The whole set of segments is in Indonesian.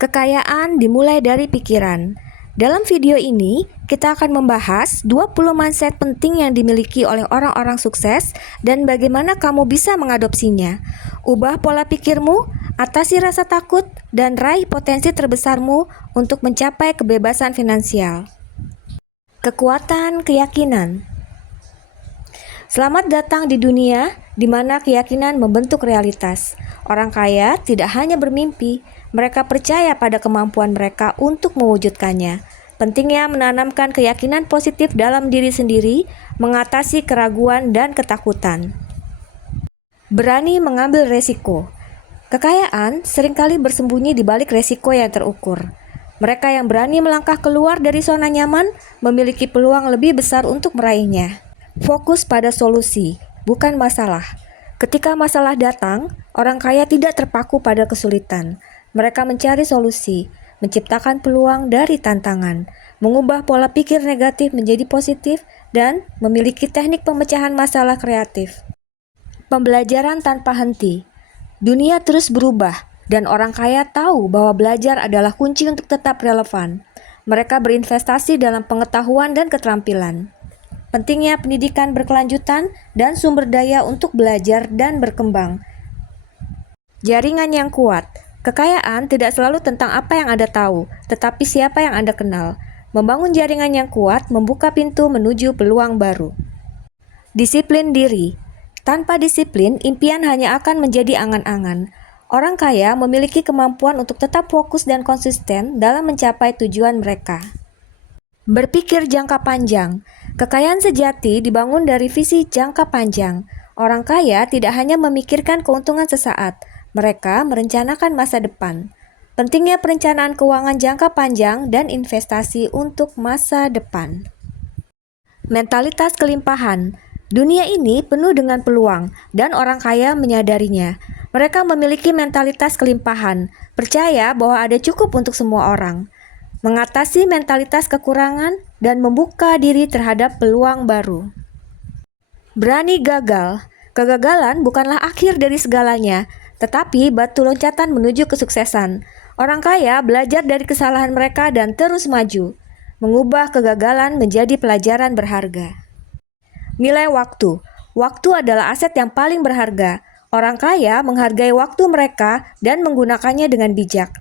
Kekayaan dimulai dari pikiran. Dalam video ini, kita akan membahas 20 mindset penting yang dimiliki oleh orang-orang sukses dan bagaimana kamu bisa mengadopsinya. Ubah pola pikirmu, atasi rasa takut, dan raih potensi terbesarmu untuk mencapai kebebasan finansial. Kekuatan keyakinan. Selamat datang di dunia di mana keyakinan membentuk realitas. Orang kaya tidak hanya bermimpi, mereka percaya pada kemampuan mereka untuk mewujudkannya. Pentingnya menanamkan keyakinan positif dalam diri sendiri, mengatasi keraguan dan ketakutan. Berani mengambil resiko. Kekayaan seringkali bersembunyi di balik resiko yang terukur. Mereka yang berani melangkah keluar dari zona nyaman memiliki peluang lebih besar untuk meraihnya. Fokus pada solusi, bukan masalah. Ketika masalah datang, orang kaya tidak terpaku pada kesulitan. Mereka mencari solusi, menciptakan peluang dari tantangan, mengubah pola pikir negatif menjadi positif, dan memiliki teknik pemecahan masalah kreatif. Pembelajaran tanpa henti. Dunia terus berubah, dan orang kaya tahu bahwa belajar adalah kunci untuk tetap relevan. Mereka berinvestasi dalam pengetahuan dan keterampilan. Pentingnya pendidikan berkelanjutan dan sumber daya untuk belajar dan berkembang. Jaringan yang kuat. Kekayaan tidak selalu tentang apa yang Anda tahu, tetapi siapa yang Anda kenal. Membangun jaringan yang kuat membuka pintu menuju peluang baru. Disiplin diri. Tanpa disiplin, impian hanya akan menjadi angan-angan. Orang kaya memiliki kemampuan untuk tetap fokus dan konsisten dalam mencapai tujuan mereka. Berpikir jangka panjang. Kekayaan sejati dibangun dari visi jangka panjang. Orang kaya tidak hanya memikirkan keuntungan sesaat, mereka merencanakan masa depan. Pentingnya perencanaan keuangan jangka panjang dan investasi untuk masa depan. Mentalitas kelimpahan. Dunia ini penuh dengan peluang, dan orang kaya menyadarinya. Mereka memiliki mentalitas kelimpahan, percaya bahwa ada cukup untuk semua orang. Mengatasi mentalitas kekurangan dan membuka diri terhadap peluang baru. Berani gagal. Kegagalan bukanlah akhir dari segalanya, tetapi batu loncatan menuju kesuksesan. Orang kaya belajar dari kesalahan mereka dan terus maju, mengubah kegagalan menjadi pelajaran berharga. Nilai waktu. Waktu adalah aset yang paling berharga. Orang kaya menghargai waktu mereka dan menggunakannya dengan bijak.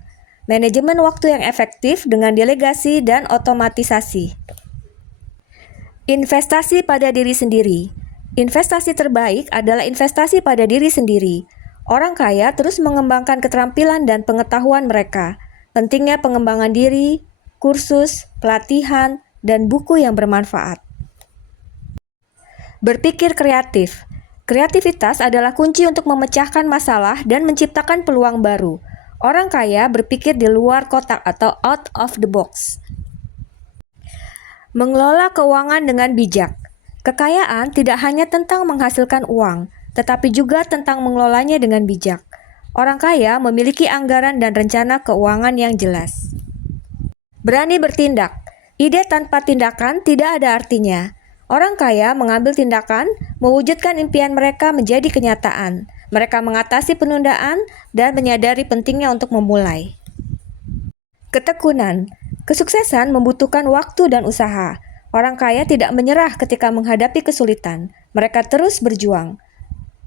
Manajemen waktu yang efektif dengan delegasi dan otomatisasi. Investasi pada diri sendiri. Investasi terbaik adalah investasi pada diri sendiri. Orang kaya terus mengembangkan keterampilan dan pengetahuan mereka. Pentingnya pengembangan diri, kursus, pelatihan, dan buku yang bermanfaat. Berpikir kreatif. Kreativitas adalah kunci untuk memecahkan masalah dan menciptakan peluang baru. Orang kaya berpikir di luar kotak atau out of the box. Mengelola keuangan dengan bijak. Kekayaan tidak hanya tentang menghasilkan uang, tetapi juga tentang mengelolanya dengan bijak. Orang kaya memiliki anggaran dan rencana keuangan yang jelas. Berani bertindak. Ide tanpa tindakan tidak ada artinya. Orang kaya mengambil tindakan, mewujudkan impian mereka menjadi kenyataan. Mereka mengatasi penundaan dan menyadari pentingnya untuk memulai. Ketekunan. Kesuksesan membutuhkan waktu dan usaha. Orang kaya tidak menyerah ketika menghadapi kesulitan. Mereka terus berjuang.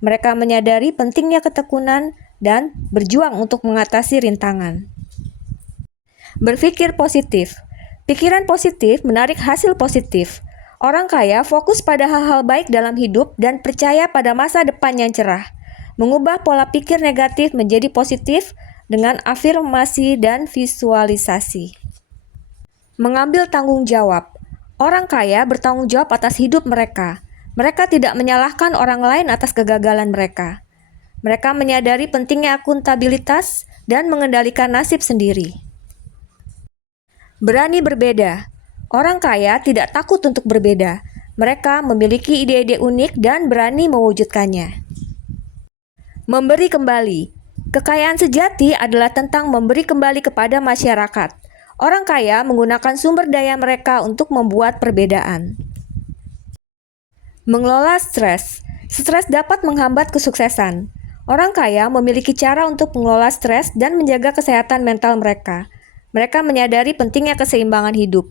Mereka menyadari pentingnya ketekunan dan berjuang untuk mengatasi rintangan. Berpikir positif. Pikiran positif menarik hasil positif. Orang kaya fokus pada hal-hal baik dalam hidup dan percaya pada masa depan yang cerah. Mengubah pola pikir negatif menjadi positif dengan afirmasi dan visualisasi. Mengambil tanggung jawab. Orang kaya bertanggung jawab atas hidup mereka. Mereka tidak menyalahkan orang lain atas kegagalan mereka. Mereka menyadari pentingnya akuntabilitas dan mengendalikan nasib sendiri. Berani berbeda. Orang kaya tidak takut untuk berbeda. Mereka memiliki ide-ide unik dan berani mewujudkannya. Memberi kembali. Kekayaan sejati adalah tentang memberi kembali kepada masyarakat. Orang kaya menggunakan sumber daya mereka untuk membuat perbedaan. Mengelola stres. Stres dapat menghambat kesuksesan. Orang kaya memiliki cara untuk mengelola stres dan menjaga kesehatan mental mereka. Mereka menyadari pentingnya keseimbangan hidup.